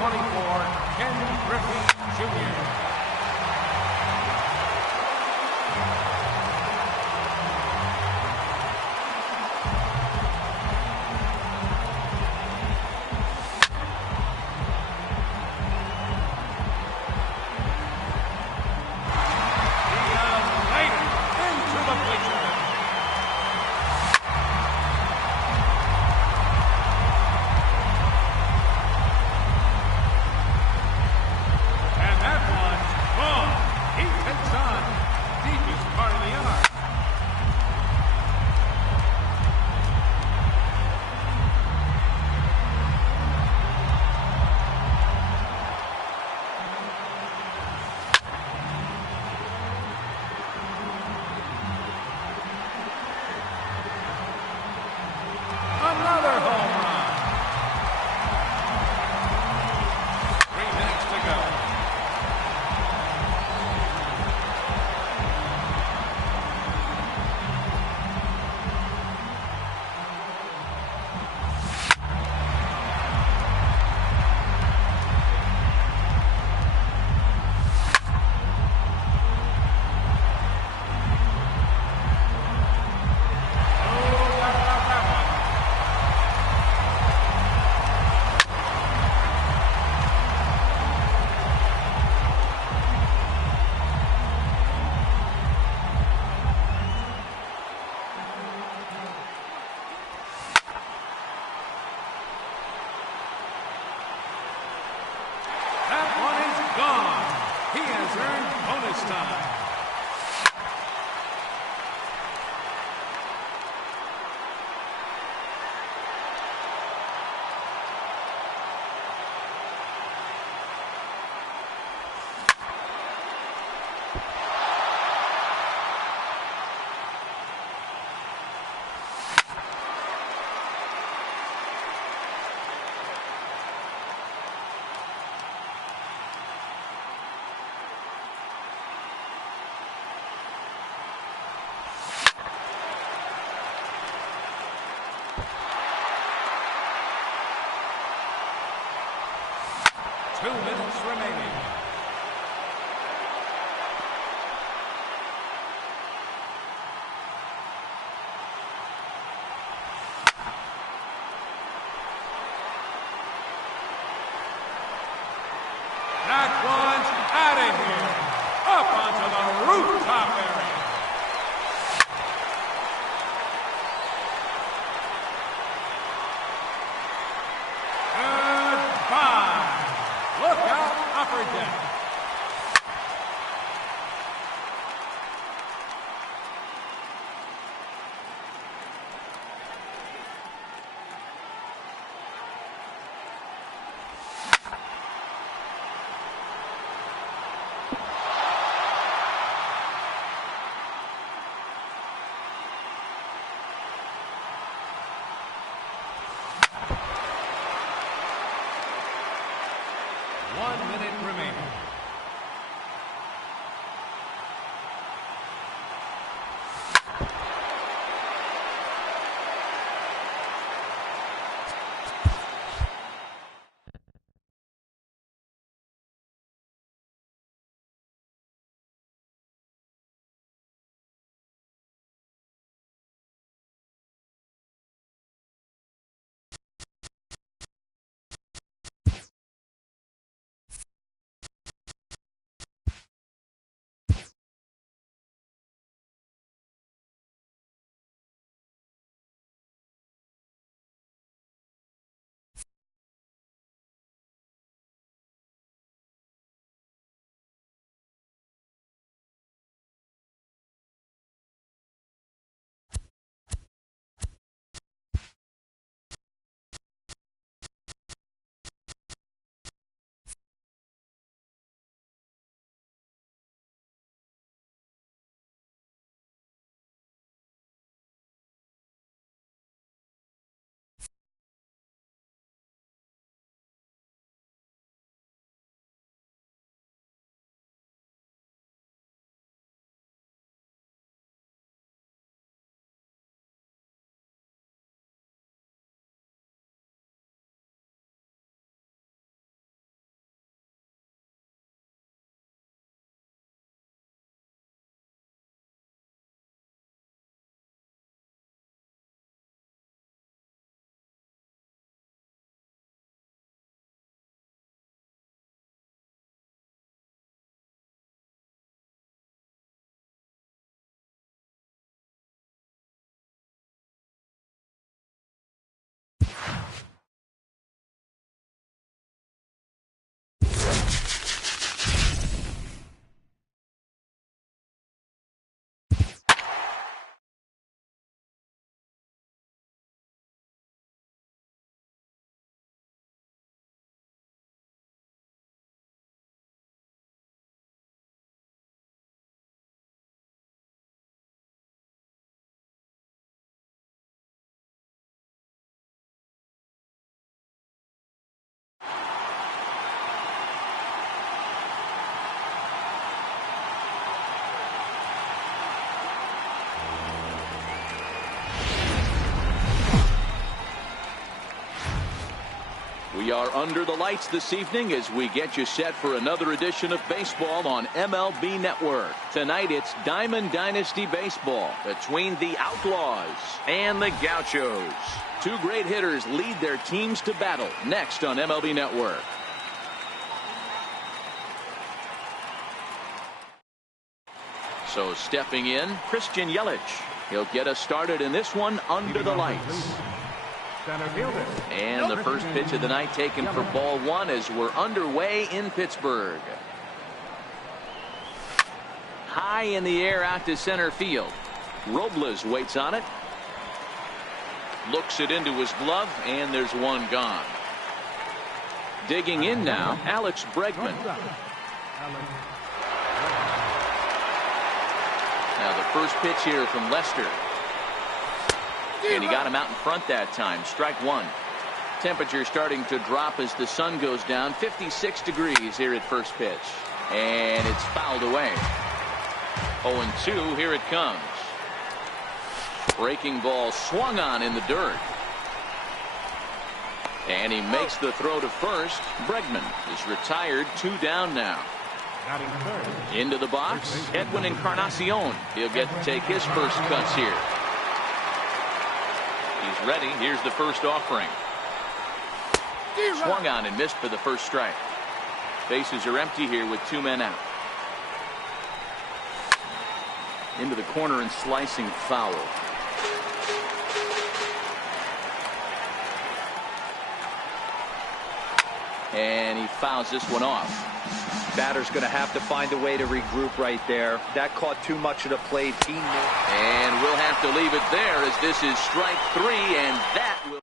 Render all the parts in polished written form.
24, Ken Griffey Jr. Another home run. 3 minutes to go. Gone. He has earned bonus time. Two minutes remaining. That one's out of here. Up onto the rooftop area. Goodbye. Look out, upper deck. One minute remaining. We are under the lights this evening as we get you set for another edition of baseball on MLB Network. Tonight it's Diamond Dynasty Baseball between the Outlaws and the Gauchos. Two great hitters lead their teams to battle next on MLB Network. So stepping in, Christian Yelich. He'll get us started in this one under the lights. And the first pitch of the night taken for ball one as we're underway in Pittsburgh. High in the air out to center field. Robles waits on it. Looks it into his glove, and there's one gone. Digging in now, Alex Bregman. Now the first pitch here from Lester. And he got him out in front that time. Strike one. Temperature starting to drop as the sun goes down. 56 degrees here at first pitch. And it's fouled away. 0-2. Here it comes. Breaking ball swung on in the dirt. And he makes the throw to first. Bregman is retired. 2 down now. Into the box, Edwin Encarnacion. He'll get to take his first cuts here. He's ready. Here's the first offering. Swung on and missed for the first strike. Bases are empty here with 2 men out. Into the corner and slicing foul. And he fouls this one off. Batter's going to have to find a way to regroup right there. That caught too much of the plate. And we'll have to leave it there as this is strike 3, and that will.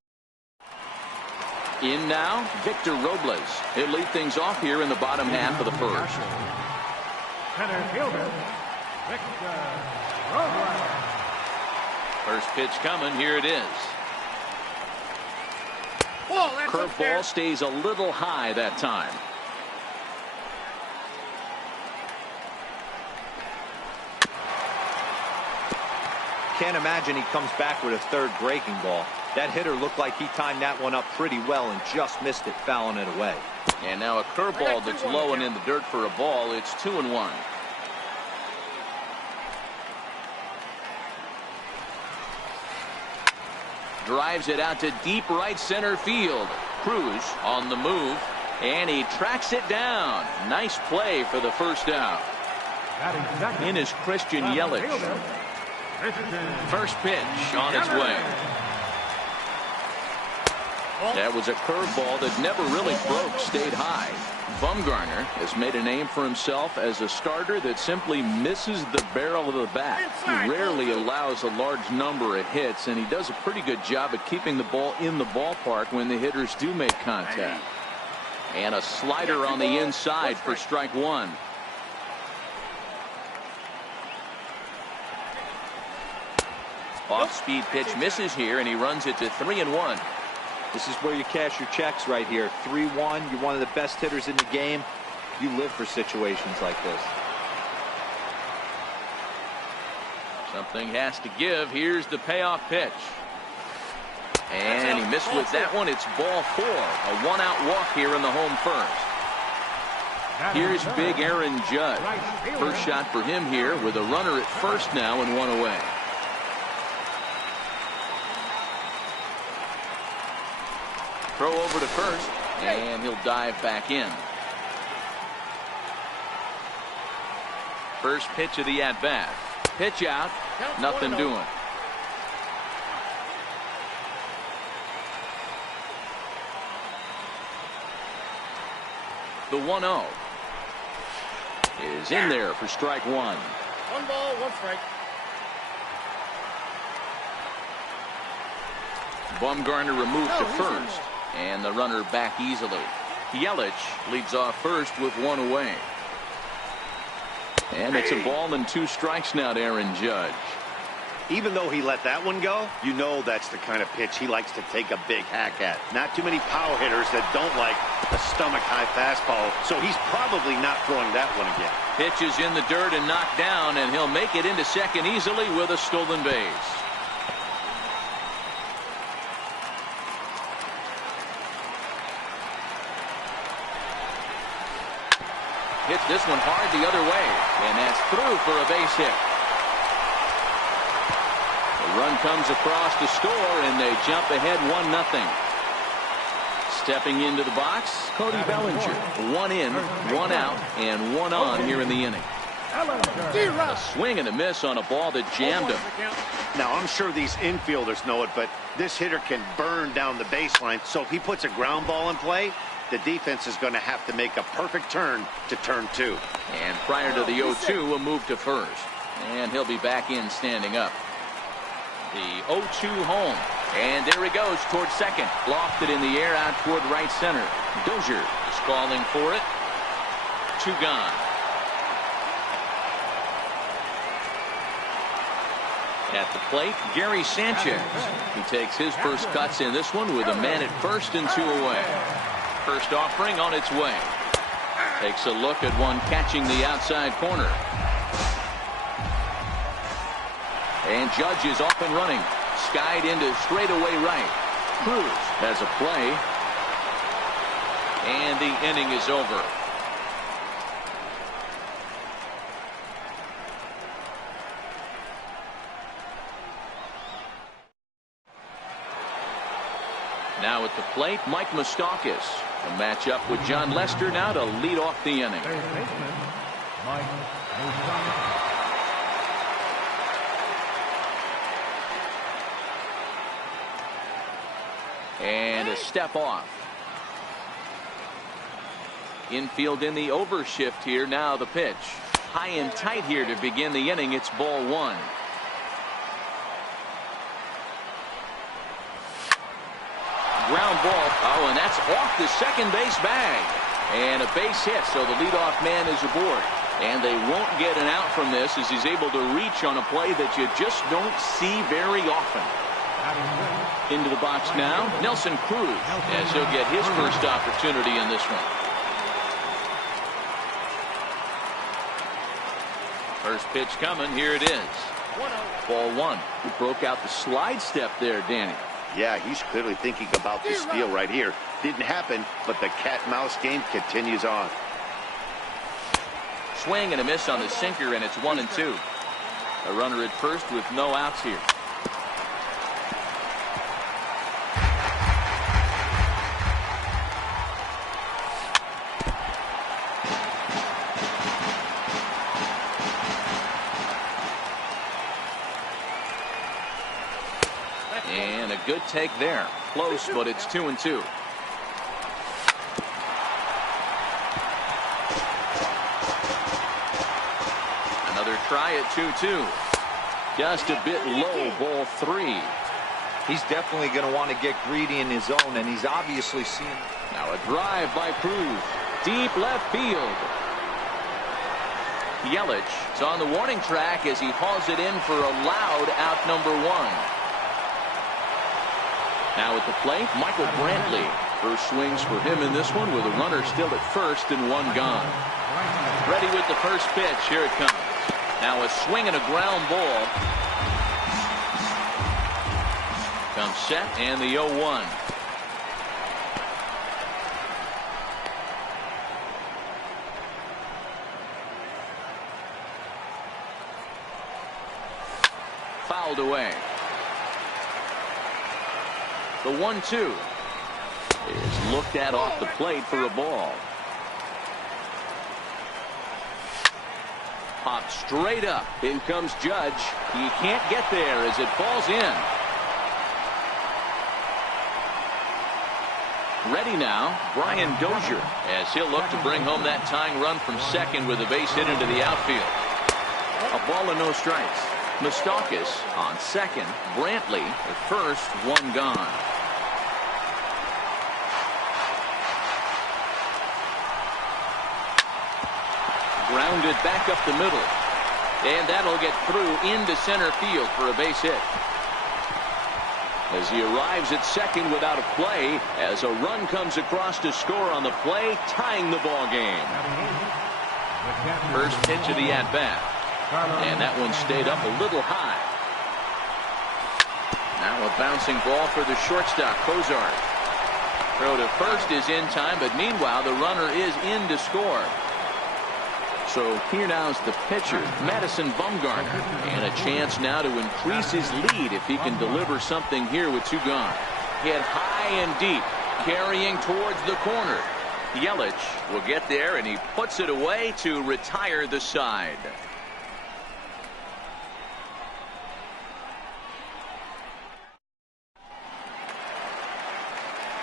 In now, Victor Robles. He'll lead things off here in the bottom half of the first. Center fielder, Victor Robles. First pitch coming. Here it is. Curveball stays a little high that time. Can't imagine he comes back with a third breaking ball. That hitter looked like he timed that one up pretty well and just missed it, fouling it away. And now a curveball that's low and in the dirt for a ball. It's 2-1. Drives it out to deep right center field. Cruz on the move, and he tracks it down. Nice play for the first out. In is Christian Yelich. First pitch on its way. That was a curveball that never really broke, stayed high. Bumgarner has made a name for himself as a starter that simply misses the barrel of the bat. He rarely allows a large number of hits, and he does a pretty good job at keeping the ball in the ballpark when the hitters do make contact. And a slider on the inside for strike one. Off-speed pitch misses here, and he runs it to 3-1. This is where you cash your checks right here. 3-1. You're one of the best hitters in the game. You live for situations like this. Something has to give. Here's the payoff pitch. And he missed with that one. It's ball 4. A 1-out walk here in the home first. Here's big Aaron Judge. First shot for him here with a runner at first now and 1 away. Throw over to first, and he'll dive back in. First pitch of the at-bat. Pitch out, nothing doing. The 1-0 is in there for strike one. 1 ball, 1 strike. Bumgarner removed to first, and the runner back easily. Yelich leads off first with 1 away. And it's a ball and 2 strikes now to Aaron Judge. Even though he let that one go, you know that's the kind of pitch he likes to take a big hack at. Not too many power hitters that don't like a stomach-high fastball, so he's probably not throwing that one again. Pitch is in the dirt and knocked down, and he'll make it into second easily with a stolen base. hits this one hard the other way, and that's through for a base hit. The run comes across to score, and they jump ahead 1-0. Stepping into the box, Cody Bellinger. 1 in, 1 out, and 1 on here in the inning. A swing and a miss on a ball that jammed him. Now, I'm sure these infielders know it, but this hitter can burn down the baseline. So if he puts a ground ball in play, the defense is going to have to make a perfect turn to turn 2. And prior to the 0-2, a move to first. And he'll be back in standing up. The 0-2 home. And there he goes towards second. Lofted in the air out toward right center. Dozier is calling for it. 2 gone. At the plate, Gary Sanchez. He takes his first cuts in this one with a man at first and 2 away. First offering on its way. Takes a look at one catching the outside corner. And Judge is off and running. Skied into straightaway right. Cruz has a play. And the inning is over. Now at the plate, Mike Moustakas. A matchup with John Lester now to lead off the inning. And a step off. Infield in the overshift here. Now the pitch. High and tight here to begin the inning. It's ball 1. Ground ball. Oh, and that's off the second base bag. And a base hit, so the leadoff man is aboard. And they won't get an out from this as he's able to reach on a play that you just don't see very often. Into the box now, Nelson Cruz, as he'll get his first opportunity in this one. First pitch coming, here it is. Ball 1. He broke out the slide step there, Danny. Yeah, he's clearly thinking about this steal right here. Didn't happen, but the cat-mouse game continues on. Swing and a miss on the sinker, and it's 1-2. A runner at first with no outs here. And a good take there. Close, but it's 2-2. Another try at 2-2. Just a bit low, ball 3. He's definitely going to want to get greedy in his zone, and he's obviously seeing. Now a drive by Cruz. Deep left field. Yelich is on the warning track as he hauls it in for a loud out number 1. Now at the plate, Michael Brantley. First swings for him in this one with a runner still at first and 1 gone. Ready with the first pitch. Here it comes. Now a swing and a ground ball. Comes set and the 0-1. Fouled away. The 1-2 is looked at off the plate for a ball. Popped straight up. In comes Judge. He can't get there as it falls in. Ready now, Brian Dozier, as he'll look to bring home that tying run from second with a base hit into the outfield. A ball and no strikes. Moustakas on second. Brantley at first. 1 gone. Grounded back up the middle. And that'll get through into center field for a base hit. As he arrives at second without a play, as a run comes across to score on the play, tying the ball game. First pitch of the at-bat. And that one stayed up a little high. Now a bouncing ball for the shortstop, Cozart. Throw to first is in time, but meanwhile the runner is in to score. So here now's the pitcher, Madison Bumgarner, and a chance now to increase his lead if he can deliver something here with 2 gone. Hit high and deep, carrying towards the corner. Yelich will get there, and he puts it away to retire the side.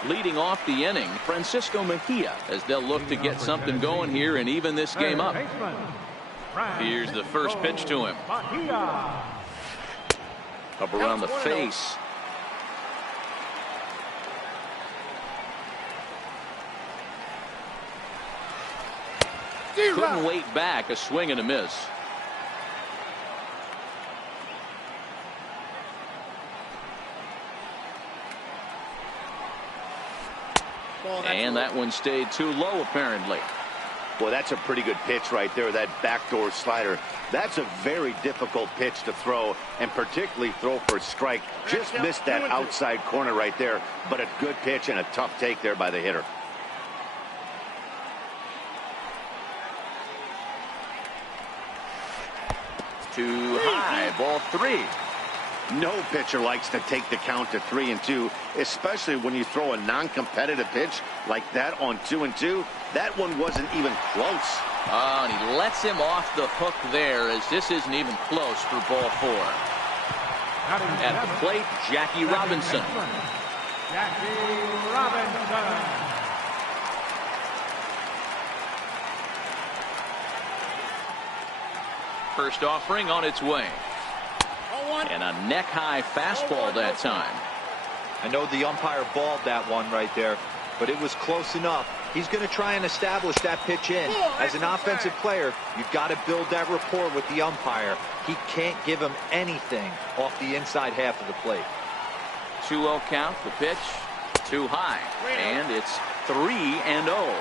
Leading off the inning, Francisco Mejia, as they'll look to get something going here and even this game up. Here's the first pitch to him. Up around the face. Couldn't wait back. A swing and a miss. And that one stayed too low, apparently. Well, that's a pretty good pitch right there, that backdoor slider. That's a very difficult pitch to throw, and particularly throw for a strike. Just missed that outside corner right there, but a good pitch and a tough take there by the hitter. Too high, ball 3. No pitcher likes to take the count to 3-2, especially when you throw a non-competitive pitch like that on 2-2. That one wasn't even close. Oh, and he lets him off the hook there, as this isn't even close for ball 4. At the plate, Jackie Robinson. Jackie Robinson. First offering on its way. And a neck-high fastball that time. I know the umpire balled that one right there, but it was close enough. He's going to try and establish that pitch in. As an offensive player, you've got to build that rapport with the umpire. He can't give him anything off the inside half of the plate. 2-0 count, the pitch, too high, and it's 3-0.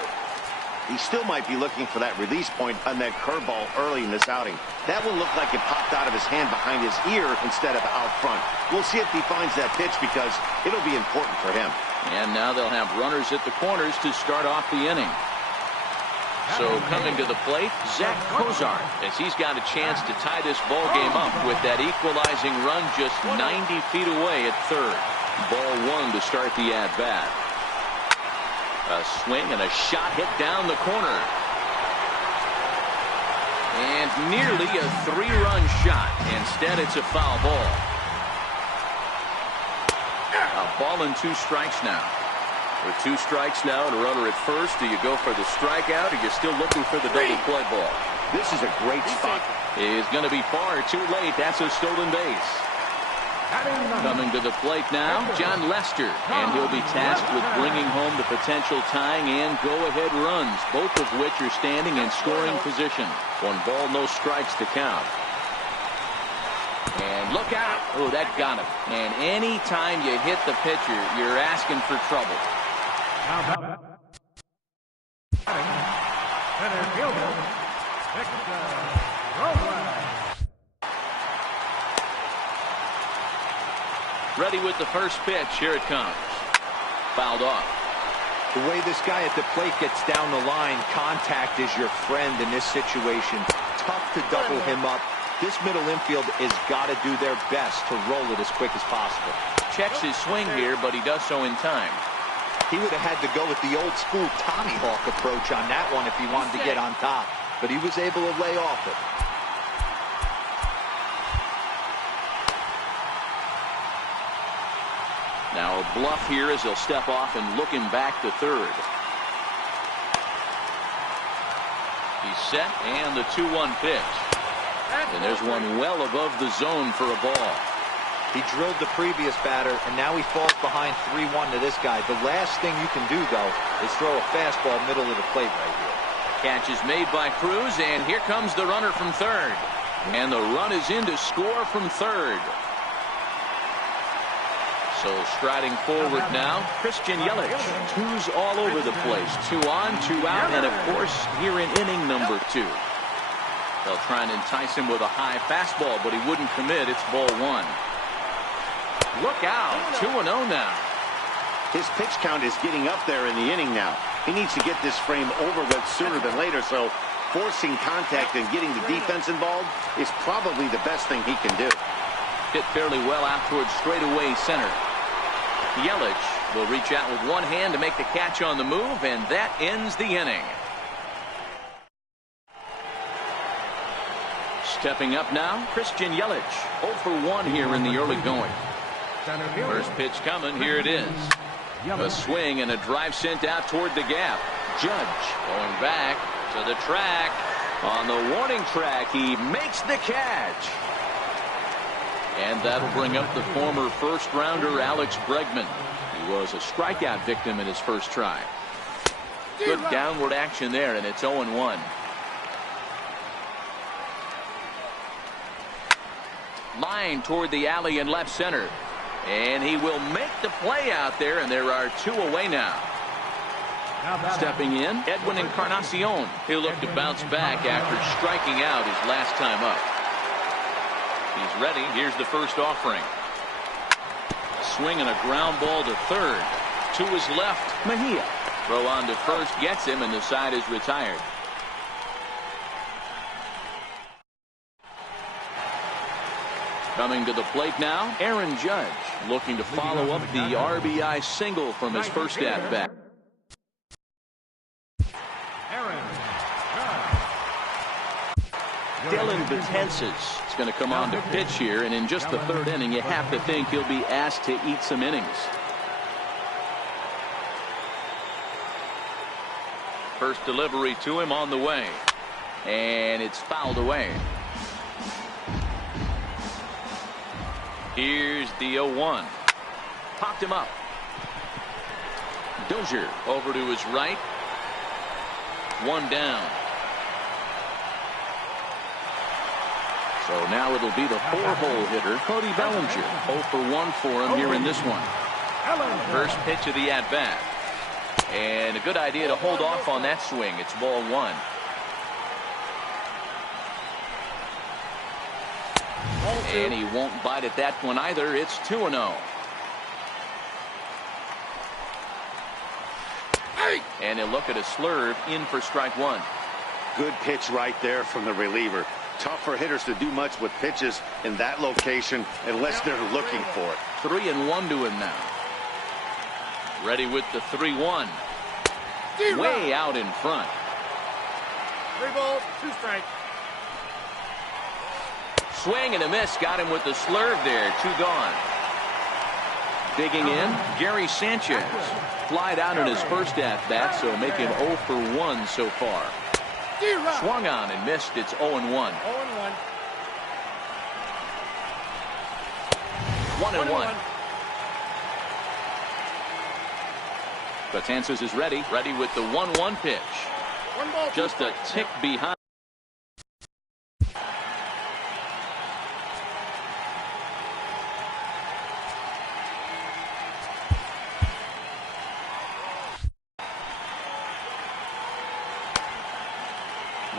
He still might be looking for that release point on that curveball early in this outing. That one looked like it popped out of his hand behind his ear instead of out front. We'll see if he finds that pitch, because it'll be important for him. And now they'll have runners at the corners to start off the inning. So coming to the plate, Zach Kozar, as he's got a chance to tie this ball game up with that equalizing run just 90 feet away at third. Ball 1 to start the at-bat. A swing and a shot hit down the corner. And nearly a 3-run shot. Instead, it's a foul ball. A ball and 2 strikes now. With 2 strikes now and a runner at first, do you go for the strikeout, or you're still looking for the double play ball? This is a great spot. Is going to be far too late. That's a stolen base. Coming to the plate now, John Lester, and he'll be tasked with bringing home the potential tying and go-ahead runs, both of which are standing in scoring position. 1 ball, no strikes to count. And look out. Oh, that got him. And any time you hit the pitcher, you're asking for trouble. Center fielder, Victor Robles. Ready with the first pitch. Here it comes. Fouled off. The way this guy at the plate gets down the line, contact is your friend in this situation. Tough to double him up. This middle infield has got to do their best to roll it as quick as possible. Checks his swing here, but he does so in time. He would have had to go with the old school Tommy Hawk approach on that one if he wanted to get on top, but he was able to lay off it. Now a bluff here as he'll step off and look him back to third. He's set, and the 2-1 pitch. And there's one well above the zone for a ball. He drilled the previous batter, and now he falls behind 3-1 to this guy. The last thing you can do, though, is throw a fastball middle of the plate right here. Catch is made by Cruz, and here comes the runner from third. And the run is in to score from third. So striding forward now, Christian Yelich. 2's all over the place. 2 on, 2 out, and of course, here in inning number 2. They'll try and entice him with a high fastball, but he wouldn't commit. It's ball 1. Look out. 2-0 now. His pitch count is getting up there in the inning now. He needs to get this frame over with sooner than later, so forcing contact and getting the defense involved is probably the best thing he can do. Hit fairly well out towards straightaway center. Yelich will reach out with one hand to make the catch on the move, and that ends the inning. Stepping up now, Christian Yelich, 0 for 1 here in the early going. First pitch coming, here it is. A swing and a drive sent out toward the gap. Judge going back to the track. On the warning track, he makes the catch. And that'll bring up the former first-rounder Alex Bregman. He was a strikeout victim in his first try. Good downward action there, and it's 0-1. Line toward the alley in left center. And he will make the play out there, and there are 2 away now. Stepping in, Edwin Encarnacion. He'll look to bounce back after striking out his last time up. He's ready. Here's the first offering. Swing and a ground ball to third. To his left, Mejia. Throw on to first, gets him, and the side is retired. Coming to the plate now, Aaron Judge, looking to follow up the RBI single from his first at-bat. Dylan Betances is going to come on to pitch here, and in just the third inning, you have to think he'll be asked to eat some innings. First delivery to him on the way, and it's fouled away. Here's the 0-1. Popped him up. Dozier over to his right. One down. So now it'll be the 4-hole hitter, Cody Bellinger. 0 for 1 for him here in this one. First pitch of the at-bat. And a good idea to hold off on that swing. It's ball 1. And he won't bite at that one either. It's 2-0. And he'll look at a slurve in for strike 1. Good pitch right there from the reliever. Tough for hitters to do much with pitches in that location unless they're looking for it. 3-1 to him now. Ready with the 3-1. Way out in front. 3 balls, 2 strikes. Swing and a miss. Got him with the slurve there. 2 gone. Digging in, Gary Sanchez. Flied out in his first at-bat, so making 0 for 1 so far. Swung on and missed. It's 0-1. 1-1. Betances is ready. Ready with the 1-1 pitch. Just a tick behind.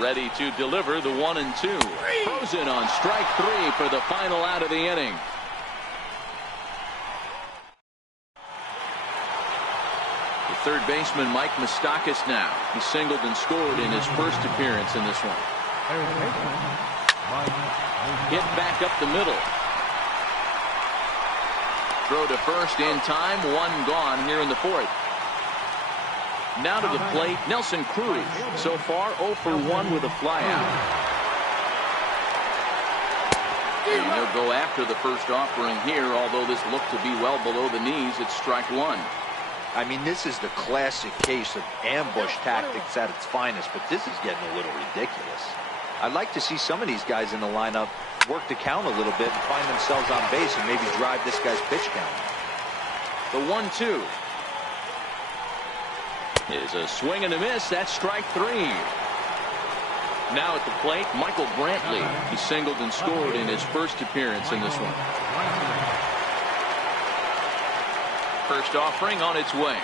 Ready to deliver the 1-2. Frozen on strike 3 for the final out of the inning. The third baseman, Mike Moustakas now. He singled and scored in his first appearance in this one. Hit back up the middle. Throw to first in time. 1 gone here in the 4th. Now to the plate, Nelson Cruz. So far, 0 for 1 with a flyout. And he'll go after the first offering here, although this looked to be well below the knees. It's strike 1. I mean, this is the classic case of ambush tactics at its finest, but this is getting a little ridiculous. I'd like to see some of these guys in the lineup work the count a little bit and find themselves on base and maybe drive this guy's pitch count. The 1-2. Is a swing and a miss. That's strike 3. Now at the plate, Michael Brantley. He singled and scored in his first appearance in this one. First offering on its way.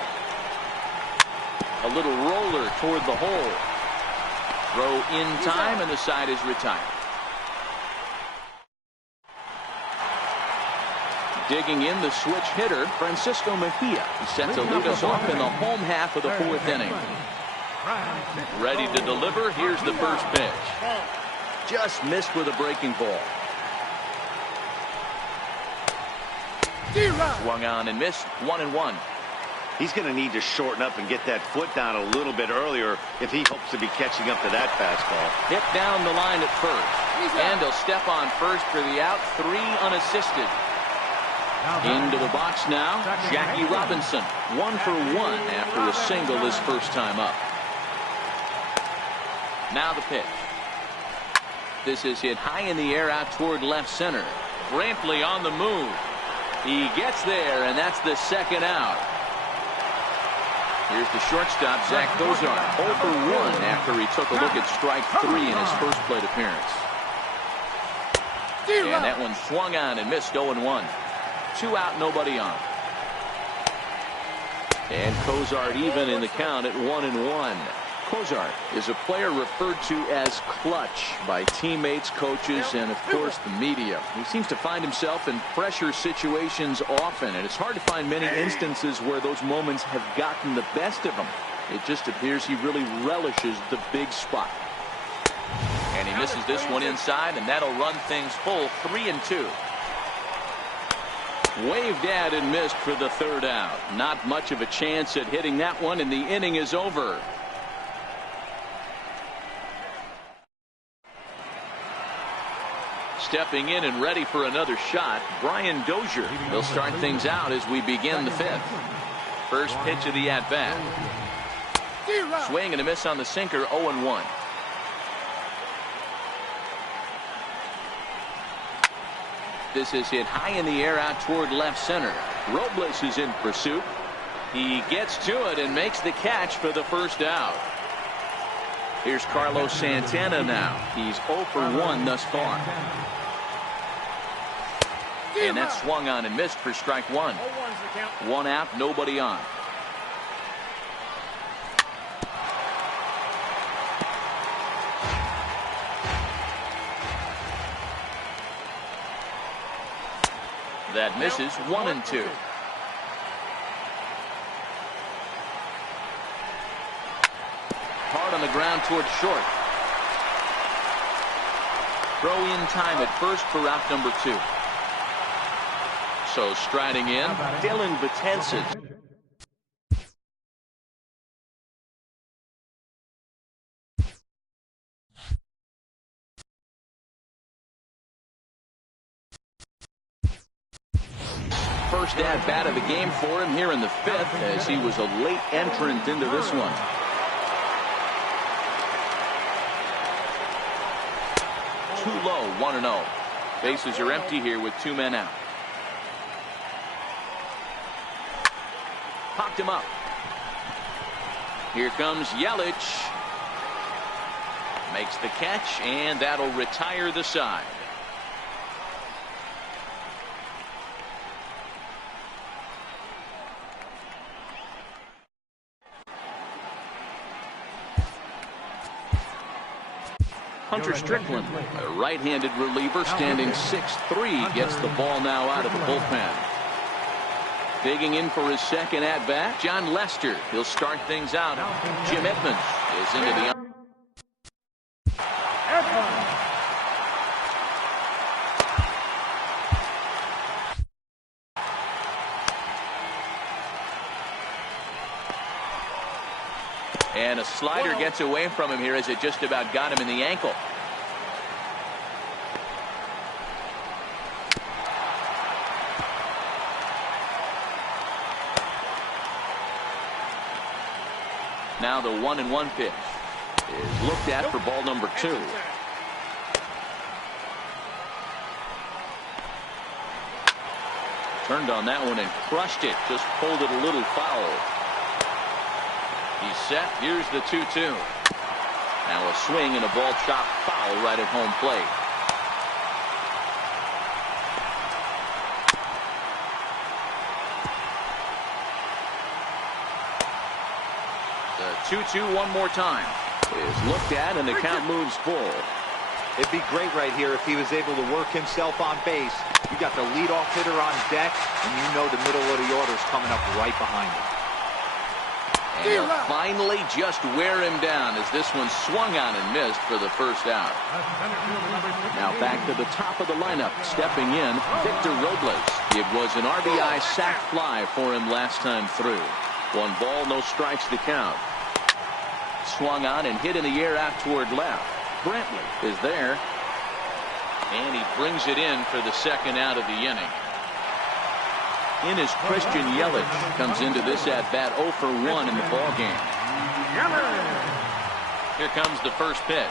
A little roller toward the hole. Throw in time, and the side is retired. Digging in, the switch hitter, Francisco Mejia. He sets to lead us off in the home half of the 4th inning. Ready to deliver. Here's the first pitch. Just missed with a breaking ball. Swung on and missed. 1-1. He's going to need to shorten up and get that foot down a little bit earlier if he hopes to be catching up to that fastball. Hit down the line at first. And he'll step on first for the out. 3 unassisted. Into the box now, Jackie Robinson. 1 for 1 after a single his first time up. Now the pitch. This is hit high in the air out toward left center. Brantley on the move. He gets there, and that's the second out. Here's the shortstop, Zach Cozart. 0 for 1 after he took a look at strike 3 in his first plate appearance. And that one swung on and missed. 0-1. 2 out, nobody on. And Cozart even in the count at 1-1. Cozart is a player referred to as clutch by teammates, coaches, and of course the media. He seems to find himself in pressure situations often, and it's hard to find many instances where those moments have gotten the best of him. It just appears he really relishes the big spot. And he misses this one inside, and that'll run things full. 3-2. Waved at and missed for the third out. Not much of a chance at hitting that one, and the inning is over. Stepping in and ready for another shot, Brian Dozier. He'll start things out as we begin the 5th. First pitch of the at-bat. Swing and a miss on the sinker. 0-1. This is hit high in the air out toward left center. Robles is in pursuit. He gets to it and makes the catch for the first out. Here's Carlos Santana now. He's 0 for 1 thus far. And that swung on and missed for strike 1. 1 out, nobody on. That misses. 1-2. Hard on the ground towards short. Throw in time at first for out number 2. So striding in, Dylan Betances. First at-bat of the game for him here in the 5th, as he was a late entrant into this one. Too low, 1-0. Bases are empty here with 2 men out. Popped him up. Here comes Yelich. Makes the catch, and that'll retire the side. Hunter Strickland, a right-handed reliever standing 6'3", gets the ball now out of the bullpen. Digging in for his second at-bat, John Lester. He'll start things out. Jim Edmonds is into the... And a slider gets away from him here as it just about got him in the ankle. Now the 1-1 pitch is looked at for ball number 2. Turned on that one and crushed it. Just pulled it a little foul. He's set. Here's the 2-2. Now a swing and a ball chopped foul right at home plate. The 2-2 one more time is looked at, and the count moves full. It'd be great right here if he was able to work himself on base. You got the leadoff hitter on deck, and you know the middle of the order is coming up right behind him. And he'll finally just wear him down as this one swung on and missed for the first out. Now back to the top of the lineup. Stepping in, Victor Robles. It was an RBI sac fly for him last time through. 1 ball, no strikes to count. Swung on and hit in the air out toward left. Brantley is there. And he brings it in for the second out of the inning. In is Christian Yelich. Comes into this at-bat 0 for 1 in the ballgame. Here comes the first pitch.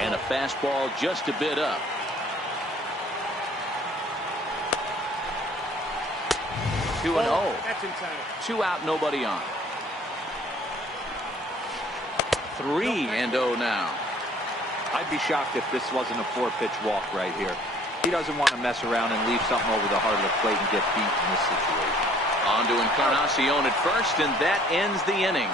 And a fastball just a bit up. 2-0. 2 out, nobody on. 3-0 now. I'd be shocked if this wasn't a 4-pitch walk right here. He doesn't want to mess around and leave something over the heart of the plate and get beat in this situation. On to Encarnacion at first, and that ends the inning.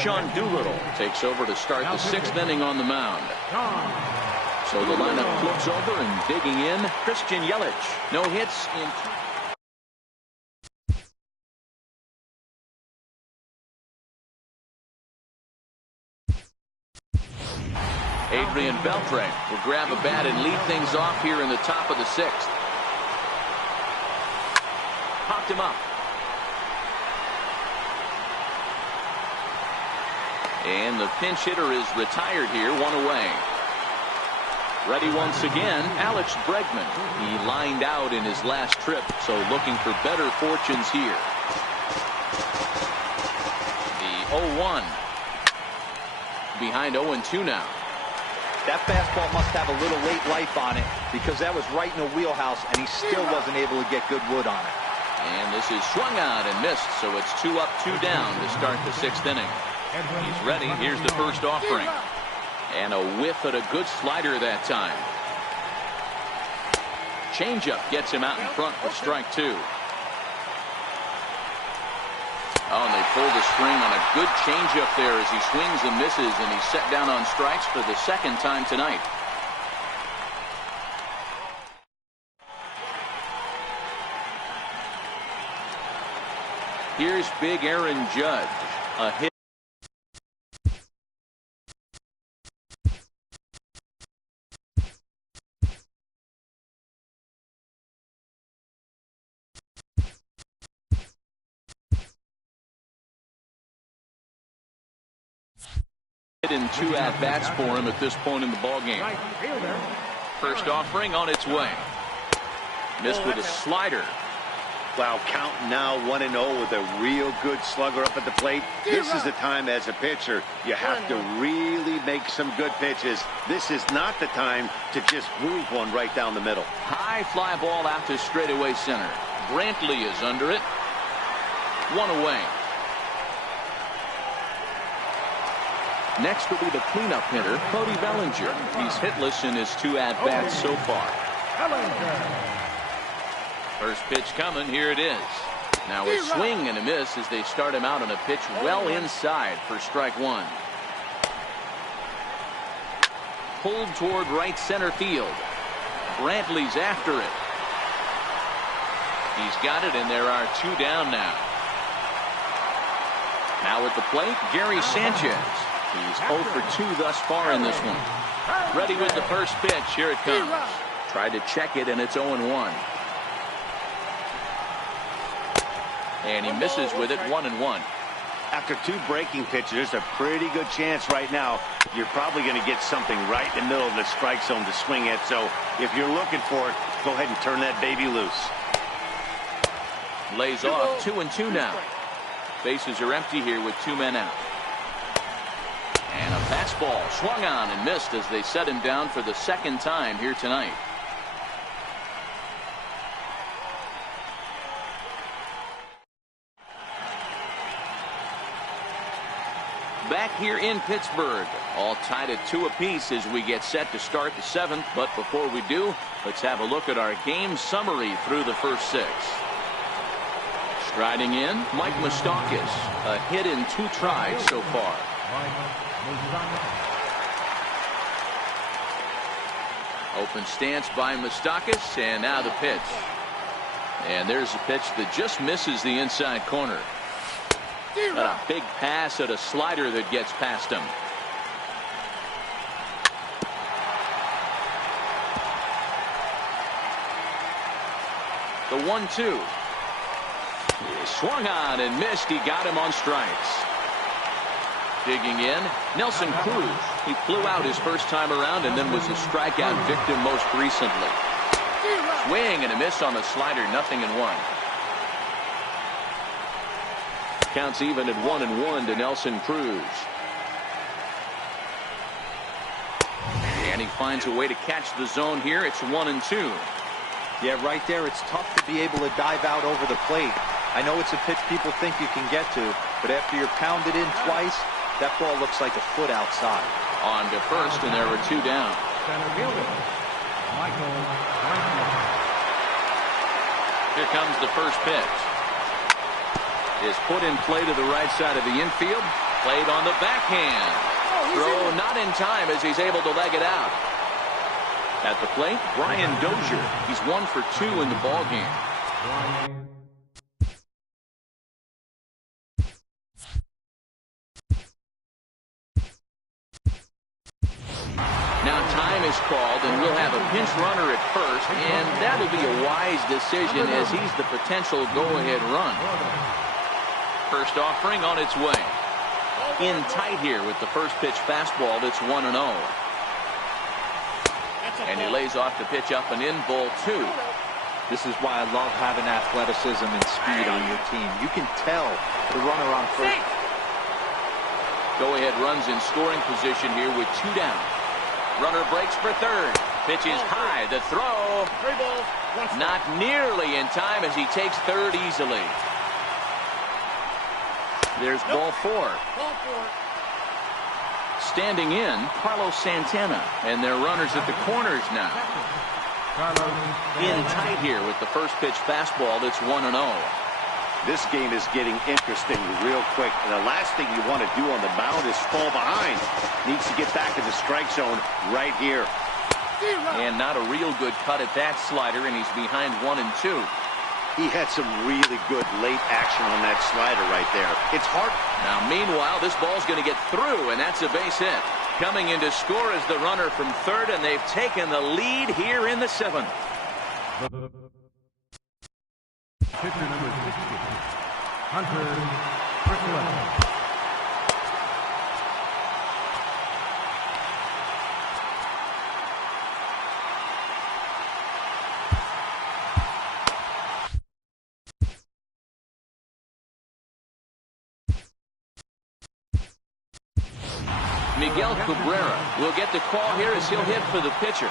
Sean Doolittle takes over to start the 6th inning on the mound. So the lineup flips over and digging in, Christian Yelich. No hits in. Adrian Beltre will grab a bat and lead things off here in the top of the 6th. Popped him up. And the pinch hitter is retired here, 1 away. Ready once again, Alex Bregman. He lined out in his last trip, so looking for better fortunes here. The 0-1. Behind 0-2 now. That fastball must have a little late life on it because that was right in the wheelhouse, and he still wasn't able to get good wood on it. And this is swung out and missed, so it's 2 up, 2 down to start the 6th inning. He's ready. Here's the first offering. And a whiff at a good slider that time. Changeup gets him out in front for strike 2. Oh, and they pull the string on a good changeup there as he swings and misses, and he's set down on strikes for the 2nd time tonight. Here's big Aaron Judge. A hit. In 2 at-bats for him at this point in the ballgame. First offering on its way. Missed with a slider. Wow, count now 1-0 with a real good slugger up at the plate. This is the time as a pitcher you have to really make some good pitches. This is not the time to just move one right down the middle. High fly ball out to straightaway center. Brantley is under it. 1 away. Next will be the cleanup hitter, Cody Bellinger. He's hitless in his 2 at-bats so far. First pitch coming. Here it is. Now a swing and a miss as they start him out on a pitch well inside for strike 1. Pulled toward right center field. Brantley's after it. He's got it, and there are 2 down now. Now at the plate, Gary Sanchez. He's 0 for 2 thus far in this one. Ready with the first pitch. Here it comes. Tried to check it, and it's 0-1. And he misses with it, 1-1. After 2 breaking pitches, there's a pretty good chance right now you're probably going to get something right in the middle of the strike zone to swing at. So if you're looking for it, go ahead and turn that baby loose. Lays off. 2-2 now. Bases are empty here with 2 men out. And a fastball swung on and missed as they set him down for the 2nd time here tonight. Back here in Pittsburgh, all tied at 2 apiece as we get set to start the 7th. But before we do, let's have a look at our game summary through the first 6. Riding in, Mike Moustakas. A hit in 2 tries so far. Open stance by Moustakas, and now the pitch. And there's a pitch that just misses the inside corner. And a big pass at a slider that gets past him. The 1-2. He swung on and missed. He got him on strikes. Digging in, Nelson Cruz. He flew out his first time around and then was a strikeout victim most recently. Swing and a miss on the slider, 0-1. Counts even at 1-1 to Nelson Cruz. And he finds a way to catch the zone here. It's 1-2. Yeah, right there, it's tough to be able to dive out over the plate. I know it's a pitch people think you can get to, but after you're pounded in twice, that ball looks like a foot outside. On to first, and there were 2 down. Here comes the first pitch. Is put in play to the right side of the infield. Played on the backhand. Throw not in time as he's able to leg it out. At the plate, Brian Dozier. He's 1 for 2 in the ballgame. Now time is called, and we'll have a pinch runner at first, and that'll be a wise decision as he's the potential go-ahead run. First offering on its way. In tight here with the first pitch fastball. That's 1-0. And he lays off the pitch up and in, ball 2. This is why I love having athleticism and speed on your team. You can tell the runner on first. Go-ahead runs in scoring position here with 2 down. Runner breaks for third. Pitch is high. The throw. Not nearly in time as he takes third easily. There's ball 4. Standing in, Carlos Santana. And they're runners at the corners now. In tight here with the first pitch fastball. That's 1-0. This game is getting interesting real quick. And the last thing you want to do on the mound is fall behind. Needs to get back in the strike zone right here. And not a real good cut at that slider, and he's behind 1-2. He had some really good late action on that slider right there. It's hard. Now, meanwhile, this ball's going to get through, and that's a base hit. Coming in to score is the runner from third, and they've taken the lead here in the 7th. Pitcher number 60, Hunter Prickler. Miguel Cabrera will get the call here as he'll hit for the pitcher.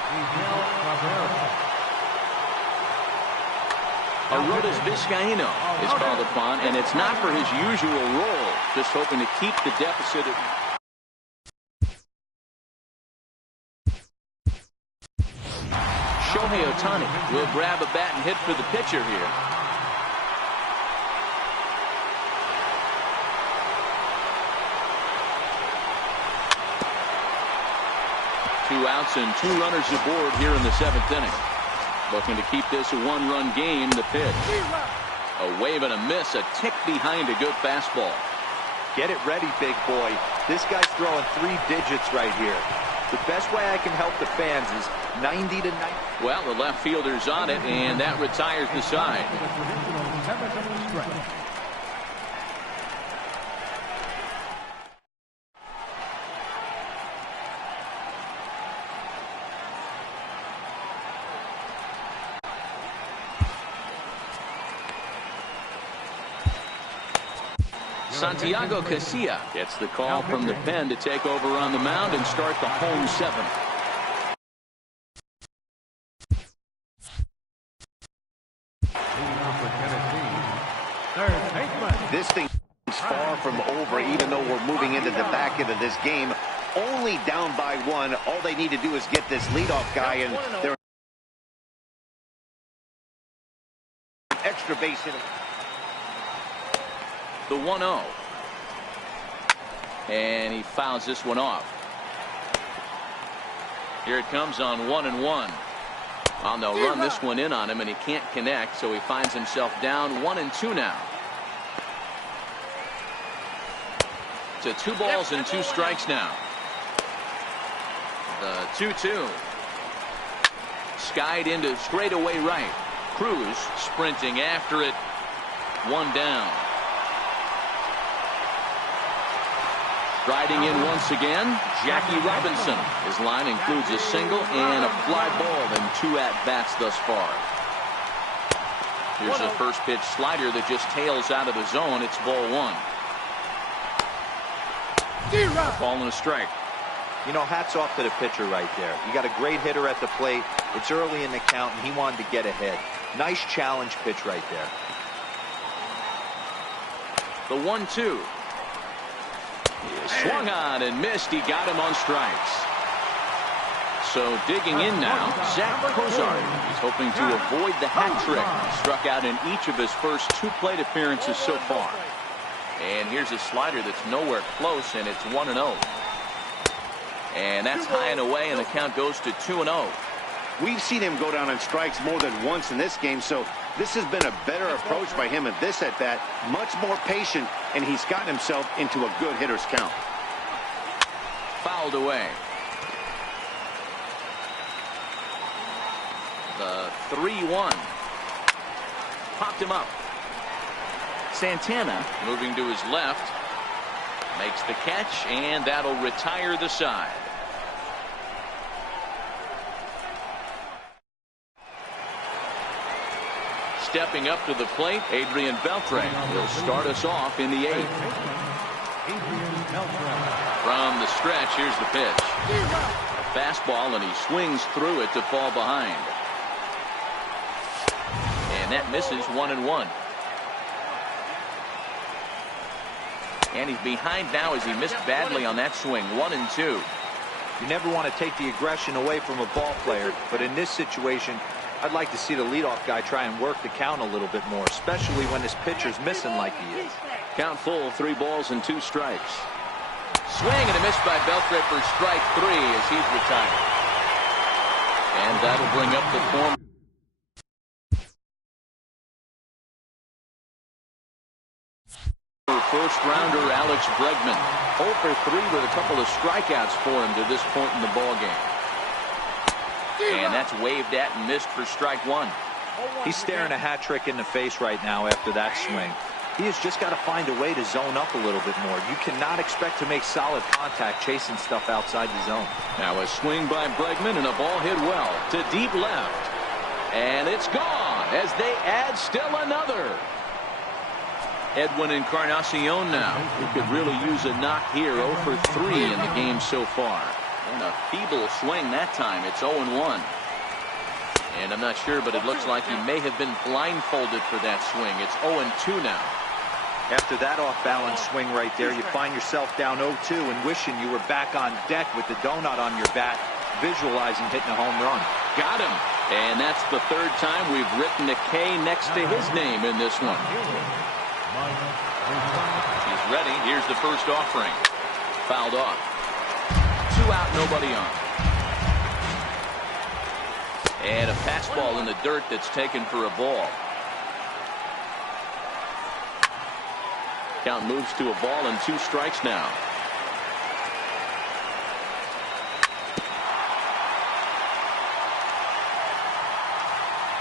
Aroldis Vizcaíno is called upon, and it's not for his usual role, just hoping to keep the deficit at... Shohei Ohtani will grab a bat and hit for the pitcher here. Two outs and 2 runners aboard here in the 7th inning. Looking to keep this a 1-run game. The pitch. A wave and a miss. A tick behind a good fastball. Get it ready, big boy. This guy's throwing 3 digits right here. The best way I can help the fans is 90 to 90. Well, the left fielder's on it, and that retires the side. Santiago Casilla gets the call from the pen to take over on the mound and start the home 7th. This thing's far from over, even though we're moving into the back end of this game. Only down by 1. All they need to do is get this leadoff guy, and they're extra base hit. The 1-0. And he fouls this one off. Here it comes on 1-1. On they'll run this one in on him, and he can't connect, so he finds himself down 1-2 now. To 2 balls and 2 strikes now. The 2-2. Skied into straightaway right. Cruz sprinting after it. 1 down. Riding in once again, Jackie Robinson. His line includes a single and a fly ball and 2 at-bats thus far. Here's the first pitch slider that just tails out of the zone. It's ball 1. Ball and a strike. You know, hats off to the pitcher right there. You got a great hitter at the plate. It's early in the count, and he wanted to get ahead. Nice challenge pitch right there. The 1-2. He swung on and missed. He got him on strikes. So digging in now, Zach Cozart. He's hoping to avoid the hat trick. He struck out in each of his first 2 plate appearances so far. And here's a slider that's nowhere close, and it's 1-0. And that's high and away, and the count goes to 2-0. We've seen him go down on strikes more than once in this game, so this has been a better approach by him at this at-bat. Much more patient, and he's gotten himself into a good hitter's count. Fouled away. The 3-1. Popped him up. Santana moving to his left. Makes the catch, and that'll retire the side. Stepping up to the plate, Adrian Beltre will start us off in the 8th. From the stretch, here's the pitch. A fastball, and he swings through it to fall behind. And that misses 1-1. And he's behind now as he missed badly on that swing. 1-2. You never want to take the aggression away from a ball player, but in this situation, I'd like to see the leadoff guy try and work the count a little bit more, especially when his pitcher's missing like he is. Count full, 3 balls and 2 strikes. Swing and a miss by Beltre for strike 3 as he's retired. And that'll bring up the former first rounder Alex Bregman. 0 for 3 with a couple of strikeouts for him to this point in the ball game. And that's waved at and missed for strike 1. He's staring a hat trick in the face right now after that swing. He has just got to find a way to zone up a little bit more. You cannot expect to make solid contact chasing stuff outside the zone. Now a swing by Bregman and a ball hit well to deep left. And it's gone as they add still another. Edwin Encarnacion now, who could really use a knock here. 0 for 3 in the game so far. And a feeble swing that time. It's 0-1. And I'm not sure, but it looks like he may have been blindfolded for that swing. It's 0-2 now. After that off-balance swing right there, you find yourself down 0-2 and wishing you were back on deck with the donut on your bat, visualizing hitting a home run. Got him. And that's the 3rd time we've written a K next to his name in this one. He's ready. Here's the first offering. Fouled off. 2 out, nobody on. And a fastball in the dirt that's taken for a ball. Count moves to a ball and 2 strikes now.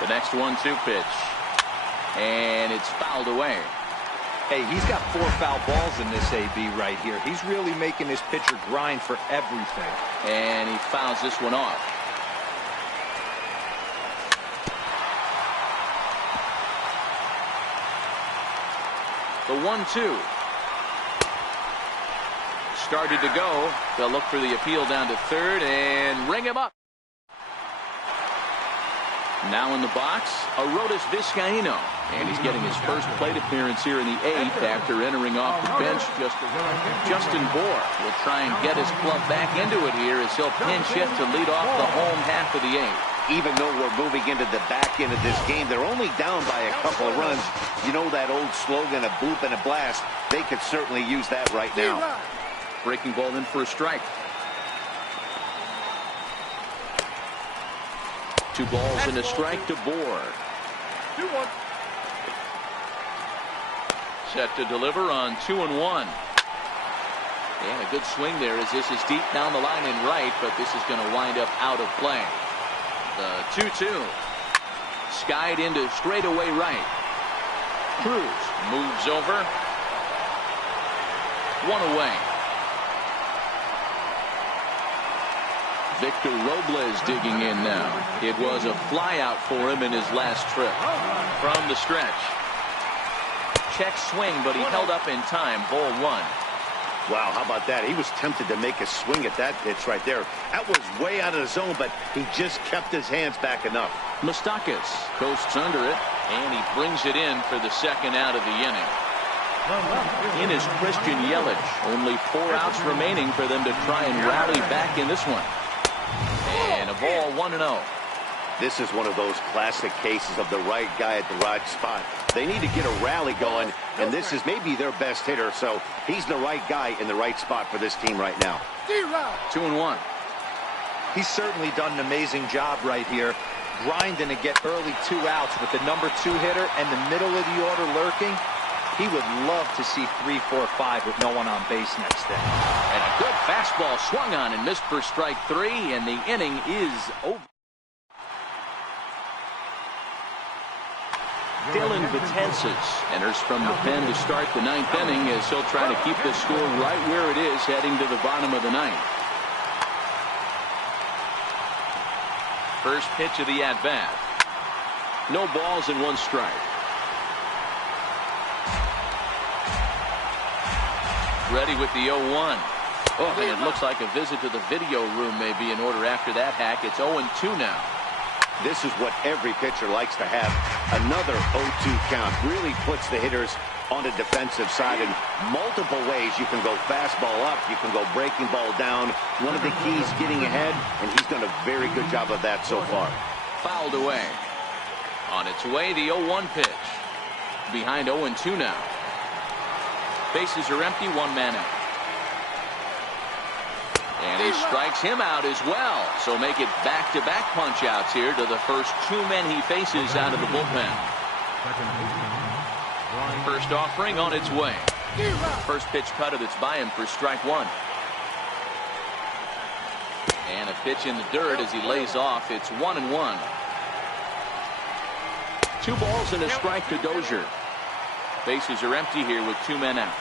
The next 1-2 pitch. And it's fouled away. Hey, he's got 4 foul balls in this AB right here. He's really making his pitcher grind for everything. And he fouls this one off. The 1-2. Started to go. They'll look for the appeal down to 3rd and ring him up. Now in the box, Arodys Vizcaíno. And he's getting his first plate appearance here in the 8th after entering off the bench. Justin Bour will try and get his club back into it here as he'll pinch hit to lead off the home half of the 8th. even though we're moving into the back end of this game, they're only down by a couple of runs. You know that old slogan, a bloop and a blast? They could certainly use that right now. Breaking ball in for a strike. 2 balls and a strike to Bohr. 2-1. Set to deliver on 2-1. And a good swing there as this is deep down the line and right, but this is going to wind up out of play. The 2-2. Skied into straightaway right. Cruz moves over. 1 away. Victor Robles digging in now. It was a flyout for him in his last trip. From the stretch. Check swing, but he held up in time. Ball 1. Wow, how about that? He was tempted to make a swing at that pitch right there. That was way out of the zone, but he just kept his hands back enough. Moustakas coasts under it, and he brings it in for the second out of the inning. In is Christian Yelich. Only 4 outs remaining for them to try and rally back in this one. And a ball 1-0. This is one of those classic cases of the right guy at the right spot. They need to get a rally going, and this is maybe their best hitter, so he's the right guy in the right spot for this team right now. 2-1. He's certainly done an amazing job right here, grinding to get early 2 outs with the number 2 hitter and the middle of the order lurking. He would love to see 3, 4, 5 with no one on base next inning. And a good fastball swung on and missed for strike 3, and the inning is over. Dylan Betances enters from the pen to start the 9th inning as he'll try to keep the score right where it is heading to the bottom of the 9th. First pitch of the at-bat. No balls and 1 strike. Ready with the 0-1. Oh, and it looks like a visit to the video room may be in order after that hack. It's 0-2 now. This is what every pitcher likes to have. Another 0-2 count really puts the hitters on the defensive side in multiple ways. You can go fastball up. You can go breaking ball down. One of the keys getting ahead, and he's done a very good job of that so far. Fouled away. On its way, the 0-1 pitch. Behind 0-2 now. Bases are empty, 1 man out. And he strikes him out as well. So make it back-to-back punch-outs here to the first 2 men he faces out of the bullpen. First offering on its way. First pitch cutter that's by him for strike 1. And a pitch in the dirt as he lays off. It's 1-1. 2 balls and a strike to Dozier. Bases are empty here with 2 men out.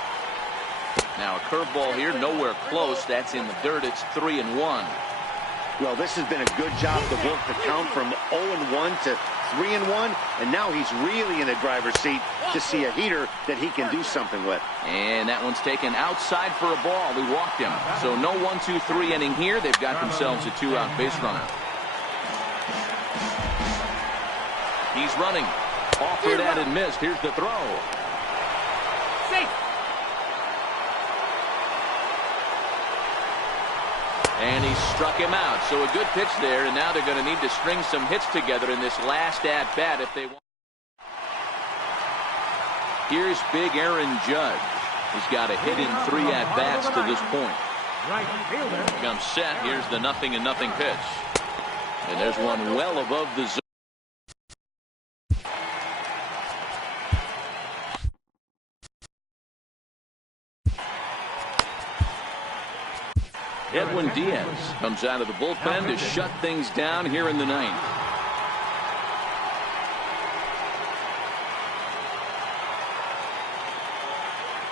Now a curveball here, nowhere close. That's in the dirt. It's 3-1. Well, this has been a good job to work the count from 0-1 to 3-1, and now he's really in the driver's seat to see a heater that he can do something with. And that one's taken outside for a ball. He walked him. So no 1-2-3 inning here. They've got themselves a 2-out base runner. He's running. Offered at and missed. Here's the throw. And he struck him out. So a good pitch there, and now they're going to need to string some hits together in this last at-bat if they want. Here's big Aaron Judge. He's got a hit in 3 at-bats to this point. Comes set. Here's the 0-0 pitch. And there's one well above the zone. Edwin Diaz comes out of the bullpen to shut things down here in the 9th.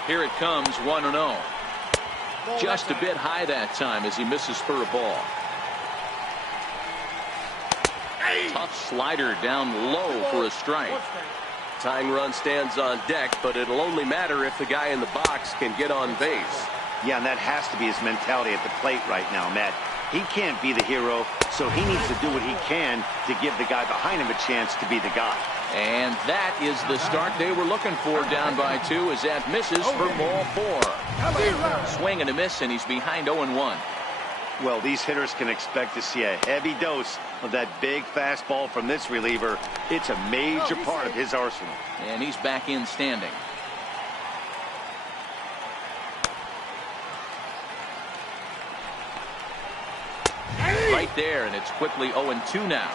Here it comes, 1-0. Just a bit high that time as he misses for a ball. Tough slider down low for a strike. Tying run stands on deck, but it'll only matter if the guy in the box can get on base. Yeah, and that has to be his mentality at the plate right now, Matt. He can't be the hero, so he needs to do what he can to give the guy behind him a chance to be the guy. And that is the start they were looking for, down by 2, as that misses for ball 4. Swing and a miss, and he's behind 0-1. Well, these hitters can expect to see a heavy dose of that big fastball from this reliever. It's a major part of his arsenal. And he's back in standing. Right there, and it's quickly 0-2 now.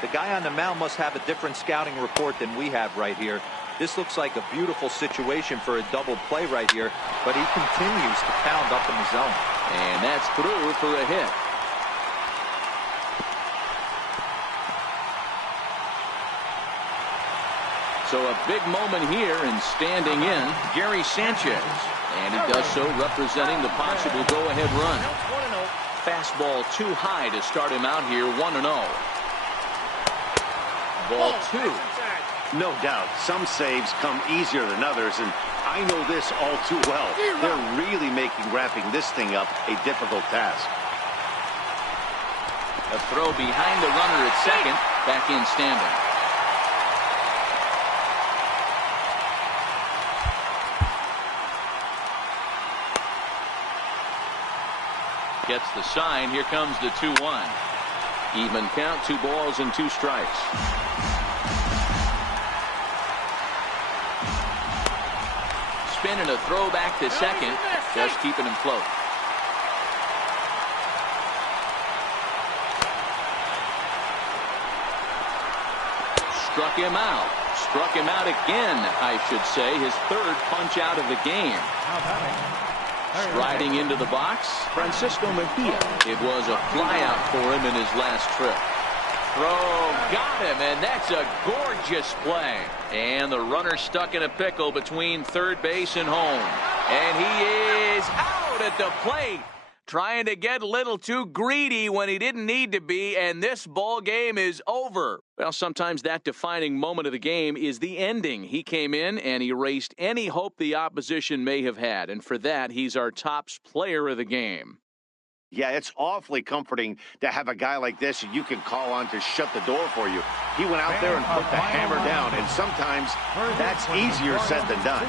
The guy on the mound must have a different scouting report than we have right here. This looks like a beautiful situation for a double play right here, but he continues to pound up in the zone. And that's through for a hit. So a big moment here, and standing in, Gary Sanchez. And he does so representing the possible go-ahead run. Fastball too high to start him out here, 1-0. Ball 2. No doubt, some saves come easier than others, and I know this all too well. They're really making wrapping this thing up a difficult task. A throw behind the runner at second, back in standing. Gets the sign. Here comes the 2-1. Even count, 2 balls and 2 strikes. Spin and a throw back to second, just keeping him float. Struck him out. Struck him out again, I should say. His 3rd punch out of the game. Striding into the box, Francisco Mejia. It was a flyout for him in his last trip. Throw, got him, and that's a gorgeous play. And the runner stuck in a pickle between third base and home. And he is out at the plate, trying to get a little too greedy when he didn't need to be, and this ball game is over. Well, sometimes that defining moment of the game is the ending. He came in and erased any hope the opposition may have had, and for that, he's our top player of the game. Yeah, it's awfully comforting to have a guy like this you can call on to shut the door for you. He went out there and put the hammer down, and sometimes that's easier said than done.